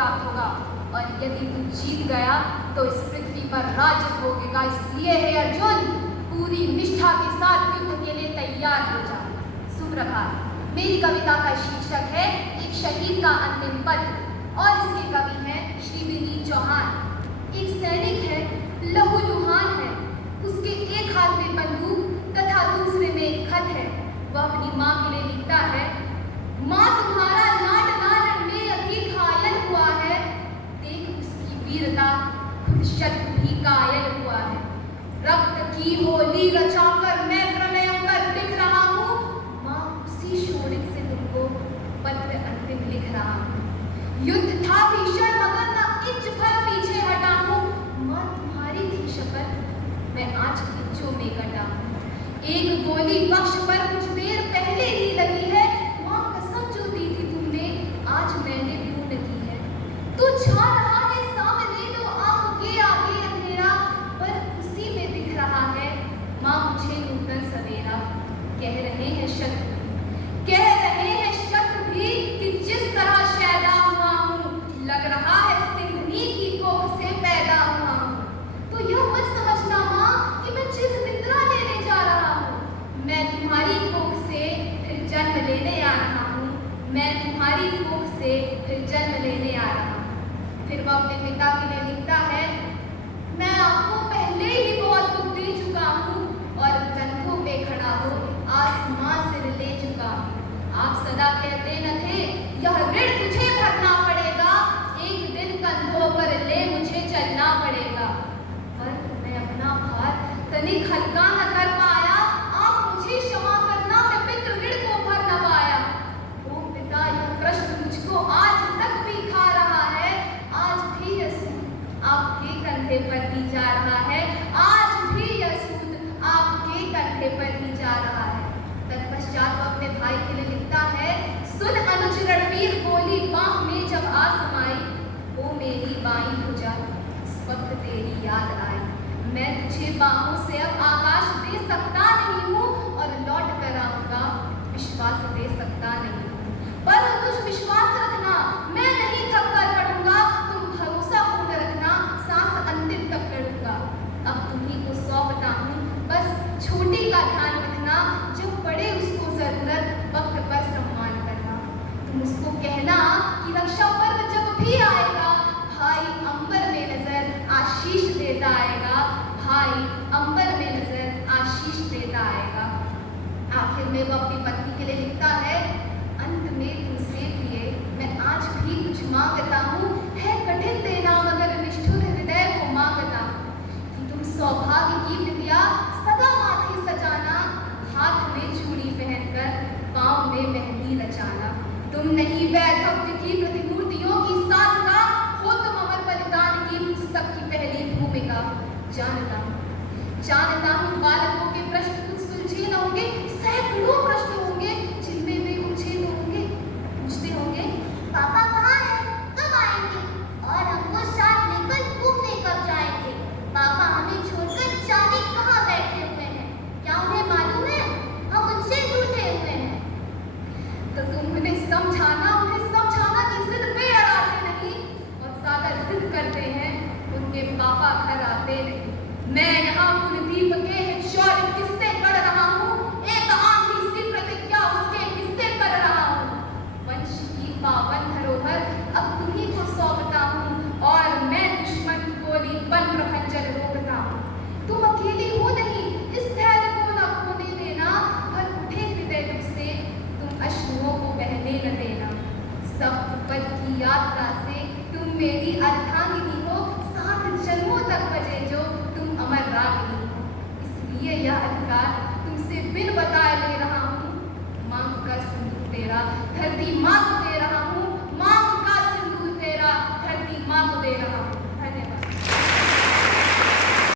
प्राप्त होगा, और यदि तू जीत गया तो इस पृथ्वी पर राज्य भोगेगा। इसलिए हे अर्जुन, पूरी निष्ठा के साथ युद्ध के लिए तैयार हो जा। सुप्रभात। मेरी कविता का शीर्षक है एक शहीद का अंतिम पत्र, और इसके कवि हैं श्री विनीत चौहान। एक सैनिक है, लहूलुहान है, उसके एक हाथ में बंदूक तथा दूसरे में एक खत है। वह अपनी माँ के लिए लिखता है, माँ तुम्हारा लाडला रण में अभी घायल हुआ है, देख उसकी वीरता, खुद शत्रु भी कायल हुआ है। रक्त की होली रचाकर मैं प्रणयंकर दिख रहा हूँ, माँ उसी शोणित से तुमको पत्र अंतिम लिख रहा हूँ। युद्ध था भीषण मगर न इंच भर पीछे हटा हूँ, माँ तुम्हारी थी शपथ मैं आज इंचों में कटा हूँ। एक गोली पक्ष पर कुछ देर पहले ही लगी है, माँ कसम जो दी थी तुमने आज मैंने पूर्ण की है। तू छा रहा है सामने तो आंखों के आगे अंधेरा, पर उसी में दिख रहा है माँ मुझे नूतन सवेरा। कह रहे हैं शत्रु भी कि जिस तरह शैदा हुआ हूँ, लग रहा है सिंधनी की कोख से पैदा हुआ हूँ। तो यह मत समझना माँ कि मैं जिस निद्रा लेने जा रहा हूँ, मैं तुम्हारी कोख से फिर जन्म लेने आ रहा हूँ, मैं तुम्हारी कोख से फिर जन्म लेने आ रहा हूँ। फिर वह अपने पिता के लिए लिखता है, मैं आपको पहले ही बहुत दुख दे चुका हूँ, और कंधों पे खड़ा हो आसमां से ले चुका हूँ। आप सदा कहते न थे यह ऋण तुझे भरना पड़ेगा, एक दिन कंधों पर ले मुझे चलना पड़ेगा। पर मैं अपना भार तनिक हल्का न कर पाया, आप मुझे क्षमा करना मैं पितृ ऋण को भर न पाया। ओ पिता, यह प्रश्न मुझको आज तक भी खा रहा है, आज भी यह सूत आपके कंधे पर ही जा रहा है, आज भी यह सूत आपके कंधे पर ही जा रहा है। तत्पश्चात वह अपने भाई के लिए लिखता है, सुन अनुज रणवीर बोली बाह में जब आ समाई, ओ मेरी बाई भुजा इस वक्त तेरी याद आई। मैं तुझे बाहों से अब आकाश दे सकता नहीं हूँ, और लौट कर आऊंगा विश्वास दे सकता नहीं हूँ। पर अनुज विश्वास रखना मैं नहीं थक कर पढ़ूंगा, तुम भरोसा पूर्ण रखना सांस अंतिम तक लड़ूंगा। अब तुम्ही को सौंपता हूँ, बस छोटी का ध्यान रखना, जो पड़े उसको जरूरत वक्त पर सम्मान करना। तुम उसको कहना कि रक्षा पर्व जब भी आएगा, भाई अंबर में नजर आशीष देता आएगा, भाई अंबर में नजर आशीष देता आएगा। आखिर में वो अपनी पत्नी के लिए लिखता है, अंत में तुमसे प्रिय मैं आज भी कुछ मांगता हूँ, है कठिन देना मगर निष्ठुर हृदय को मांगता हूँ, कि तुम सौभाग्य की विद्या सदा माथे सजाना, हाथ में चूड़ी पहनकर पाँव में मेहंदी रचाना। तुम नहीं वैधव्य की प्रतिमूर्तियों की साधना, हो तुम अमर बलिदान की पुस्तक की पहली भूमिका। जानता हूँ बालकों के प्रश्न कुछ सुलझे न होंगे, सैकड़ों प्रश्न होंगे जिनमें वे उलझे न होंगे। पूछते होंगे, पापा कहाँ हैं, कब आएंगे, और हमको साथ लेकर घूमने कब जाएंगे। पापा हमें छोड़कर जाने कहाँ बैठे हुए हैं, क्या उन्हें मालूम है हम उनसे रूठे हुए हैं। तो तुम उन्हें समझाना कि जिद पे अड़ाते नहीं, और ज्यादा जिद करते हैं उनके पापा घर आते नहीं। मैं यहाँ कुलदीप के शौर्य किस्से पढ़ रहा हूँ, एक आंधी सी प्रतिज्ञा उसके किस्से कर रहा हूँ। वंश की पावन धरोहर अब तुम्ही को सौंपता हूँ, और मैं दुश्मन की गोली बन प्रभंजन रोकता हूँ। तुम अकेली हो नहीं, इस धैर्य को न खोने देना, हर उठे हृदय दुख से तुम अश्रुओं को बहने न देना। सब पद की यात्रा से तुम मेरी अर्धांगिनी हो, 7 जन्मों तक बजे जो तुम अमर रागिनी हो। इसलिए यह अधिकार तुमसे बिन बताए ले रहा हूँ, मांग कर सिंदूर तेरा धरती माँ